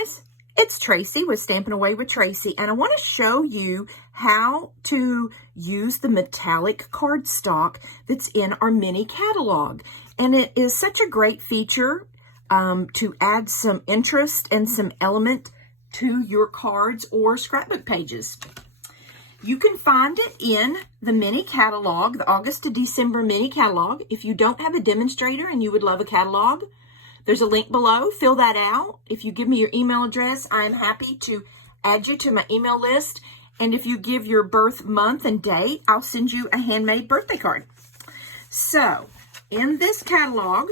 guys, it's Tracy with Stampin' Away with Tracy, and I want to show you how to use the metallic cardstock that's in our mini catalog. And it is such a great feature to add some interest and some element to your cards or scrapbook pages. You can find it in the mini catalog, the August to December mini catalog. If you don't have a demonstrator and you would love a catalog, there's a link below. Fill that out. If you give me your email address, I'm happy to add you to my email list. And if you give your birth month and date, I'll send you a handmade birthday card. So, in this catalog,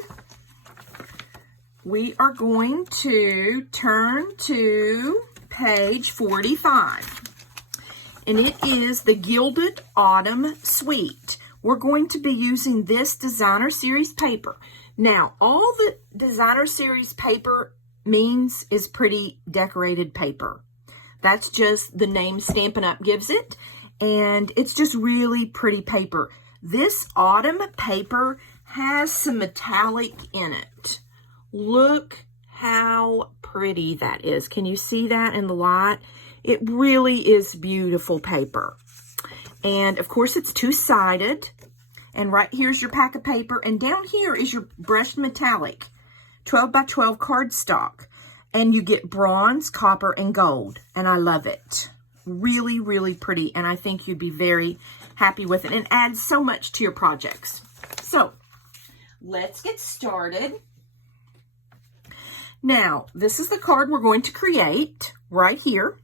we are going to turn to page 45. And it is the Gilded Autumn Suite. We're going to be using this Designer Series paper. Now, all the Designer Series paper means is pretty decorated paper. That's just the name Stampin' Up! Gives it. And it's just really pretty paper. This autumn paper has some metallic in it. Look how pretty that is. Can you see that in the light? It really is beautiful paper. And of course it's two-sided. And right here's your pack of paper. And down here is your brushed metallic 12 by 12 cardstock. And you get bronze, copper, and gold. And I love it. Really, really pretty. And I think you'd be very happy with it. And adds so much to your projects. So, let's get started. Now, this is the card we're going to create right here.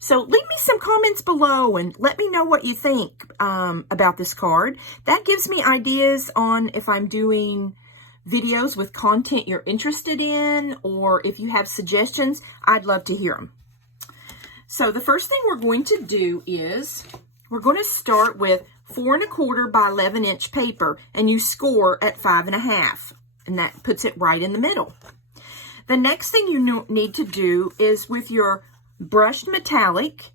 So leave me some comments below and let me know what you think about this card. That gives me ideas on if I'm doing videos with content you're interested in, or if you have suggestions, I'd love to hear them. So the first thing we're going to do is we're going to start with 4 1/4 by 11 inch paper, and you score at 5 1/2, and that puts it right in the middle. The next thing you need to do is with your brushed metallic,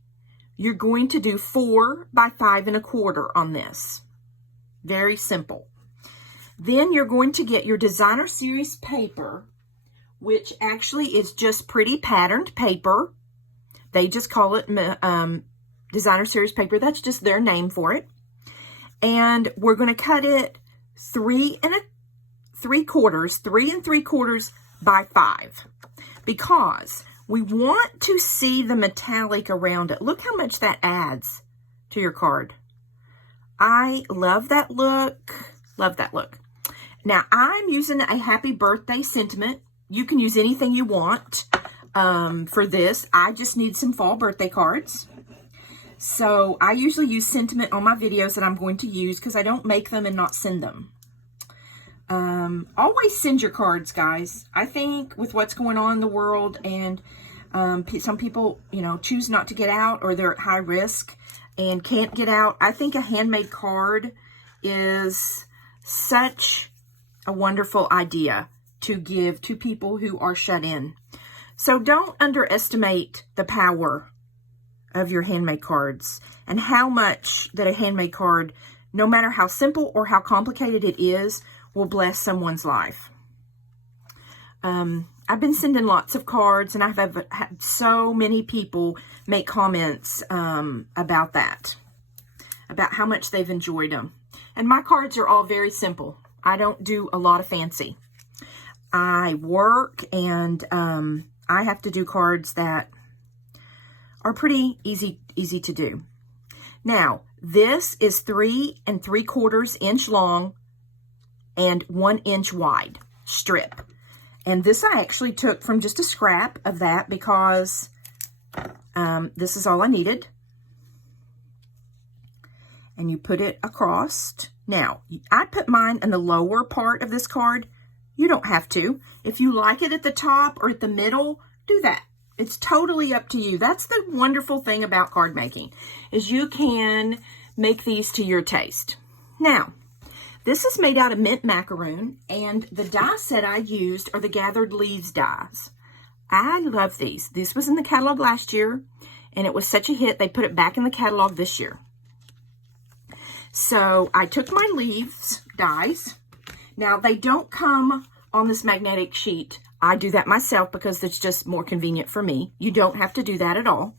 you're going to do 4 by 5 1/4 on this. Very simple. Then you're going to get your Designer Series paper, which actually is just pretty patterned paper. They just call it Designer Series paper. That's just their name for it. And we're going to cut it 3 3/4 by 5, because we want to see the metallic around it. Look how much that adds to your card. I love that look. Love that look. Now, I'm using a happy birthday sentiment. You can use anything you want for this. I just need some fall birthday cards. So I usually use sentiment on my videos that I'm going to use because I don't make them and not send them. Always send your cards, guys. I think with what's going on in the world, and some people, choose not to get out, or they're at high risk and can't get out. I think a handmade card is such a wonderful idea to give to people who are shut in. So don't underestimate the power of your handmade cards and how much that a handmade card, no matter how simple or how complicated it is, will bless someone's life. I've been sending lots of cards, and I've had so many people make comments about that, about how much they've enjoyed them. And my cards are all very simple. I don't do a lot of fancy. I work, and I have to do cards that are pretty easy to do. Now, this is 3 3/4 inch long and 1 inch wide strip. And this I actually took from just a scrap of that because this is all I needed. And you put it across. Now, I put mine in the lower part of this card. You don't have to. If you like it at the top or at the middle, do that. It's totally up to you. That's the wonderful thing about card making, is you can make these to your taste. Now, this is made out of mint macaroon, and the die set I used are the Gathered Leaves dies. I love these. This was in the catalog last year, and it was such a hit, they put it back in the catalog this year. So I took my leaves dies. Now, they don't come on this magnetic sheet. I do that myself because it's just more convenient for me. You don't have to do that at all.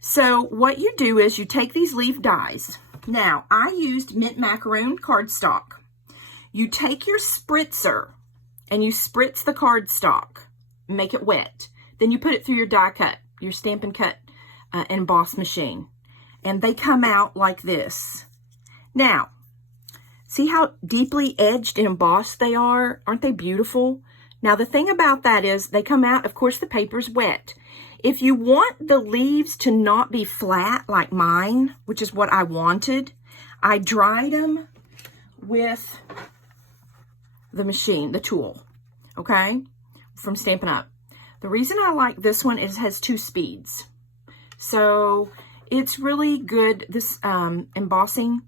So what you do is you take these leaf dies. Now, I used mint macaroon cardstock. You take your spritzer and you spritz the cardstock, make it wet. Then you put it through your die cut, your Stampin' Cut emboss machine. And they come out like this. Now, see how deeply edged and embossed they are? Aren't they beautiful? Now, the thing about that is they come out, of course, the paper's wet. If you want the leaves to not be flat like mine, which is what I wanted, I dried them with the machine, the tool, okay, from Stampin' Up. The reason I like this one is it has 2 speeds. So it's really good. This embossing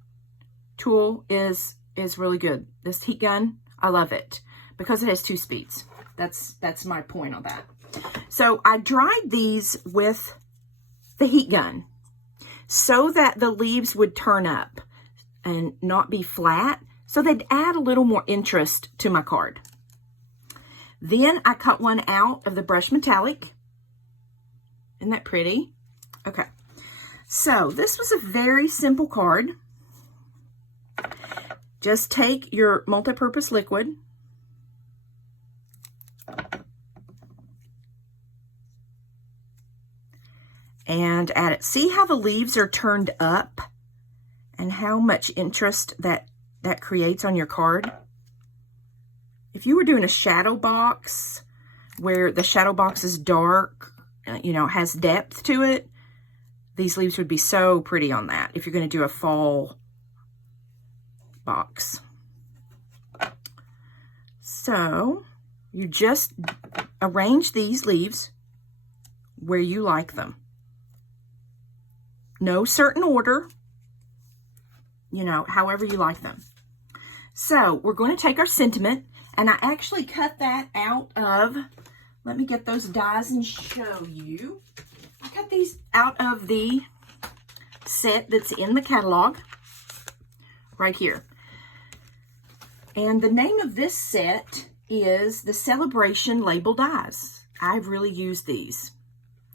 tool is really good. This heat gun, I love it because it has 2 speeds. That's my point on that. So I dried these with the heat gun so that the leaves would turn up and not be flat, so they'd add a little more interest to my card. Then I cut one out of the brush metallic. Isn't that pretty? Okay, so this was a very simple card. Just take your multi-purpose liquid and add it. See how the leaves are turned up and how much interest that creates on your card? If you were doing a shadow box where the shadow box is dark, you know, has depth to it, these leaves would be so pretty on that if you're going to do a fall box. So you just arrange these leaves where you like them. No certain order, you know, however you like them. So we're going to take our sentiment, and I actually cut that out of, let me get those dies and show you. I cut these out of the set that's in the catalog right here. And the name of this set is the Celebration Label Dies. I've really used these.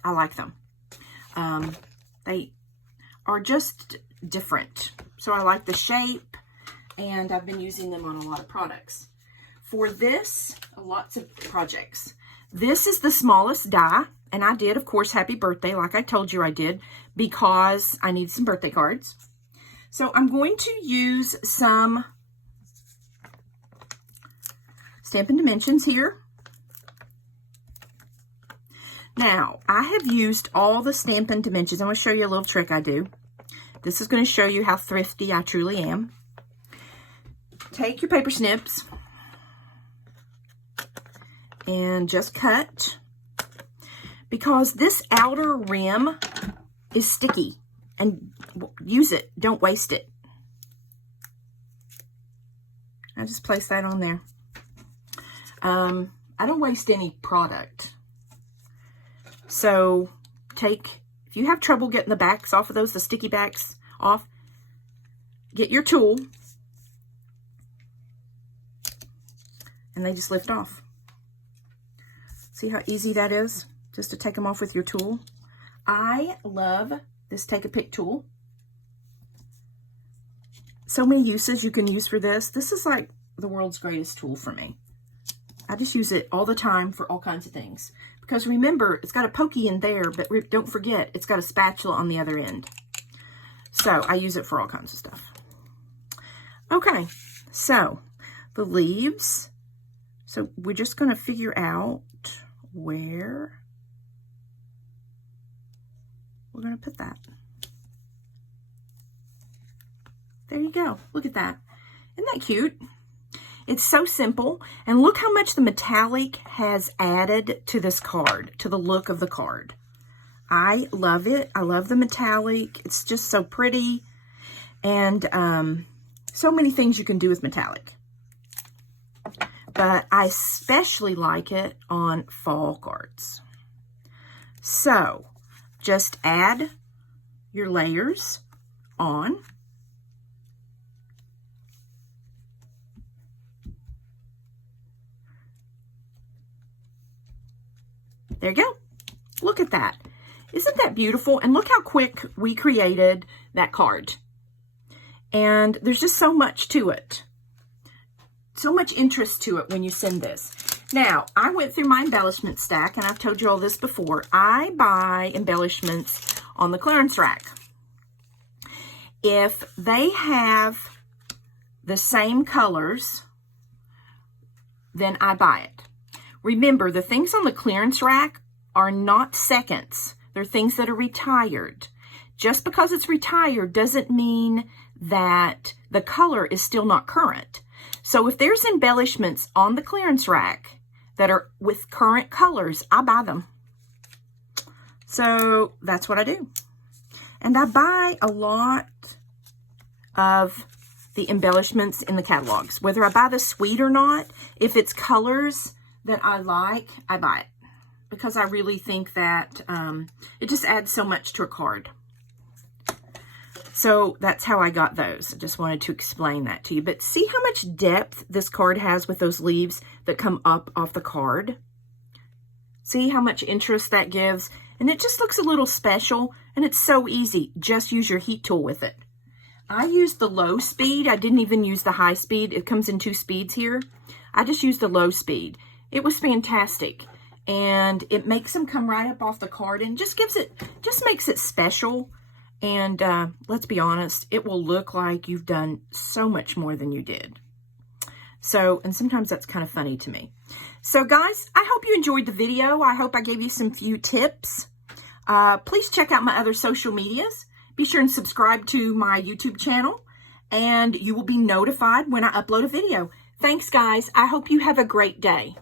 I like them. They are just different. So I like the shape, and I've been using them on a lot of products. For this, lots of projects. This is the smallest die, and I did, of course, Happy Birthday, like I told you I did, because I need some birthday cards. So I'm going to use some Stampin' Dimensions here. Now, I have used all the Stampin' Dimensions. I'm going to show you a little trick I do. This is going to show you how thrifty I truly am. Take your paper snips and just cut, because this outer rim is sticky, and use it, don't waste it. I just place that on there. I don't waste any product. So if you have trouble getting the backs off of those, the sticky backs off, get your tool and they just lift off. See how easy that is? Just to take them off with your tool. I love this Take a Pick tool. So many uses you can use for this. This is like the world's greatest tool for me. I just use it all the time for all kinds of things. Because remember, it's got a pokey in there, but don't forget, it's got a spatula on the other end. So I use it for all kinds of stuff. Okay, so the leaves. So we're just going to figure out where we're going to put that. There you go. Look at that. Isn't that cute? It's so simple. And look how much the metallic has added to this card, to the look of the card. I love it. I love the metallic. It's just so pretty. And so many things you can do with metallic. But I especially like it on fall cards. So just add your layers on. There you go. Look at that. Isn't that beautiful? And look how quick we created that card. And there's just so much to it. So much interest to it when you send this. Now, I went through my embellishment stack, and I've told you all this before. I buy embellishments on the clearance rack. If they have the same colors, then I buy it. Remember, the things on the clearance rack are not seconds. They're things that are retired. Just because it's retired doesn't mean that the color is still not current. So if there's embellishments on the clearance rack that are with current colors, I buy them. So that's what I do. And I buy a lot of the embellishments in the catalogs. Whether I buy the suite or not, if it's colors that I like, I buy it. Because I really think that it just adds so much to a card. So that's how I got those. I just wanted to explain that to you. But see how much depth this card has with those leaves that come up off the card? See how much interest that gives? And it just looks a little special, and it's so easy. Just use your heat tool with it. I used the low speed. I didn't even use the high speed. It comes in 2 speeds here. I just used the low speed. It was fantastic. And it makes them come right up off the card and just makes it special. And let's be honest, it will look like you've done so much more than you did. So, and sometimes that's kind of funny to me. So guys, I hope you enjoyed the video. I hope I gave you some few tips. Please check out my other social medias. Be sure and subscribe to my YouTube channel, and you will be notified when I upload a video. Thanks, guys. I hope you have a great day.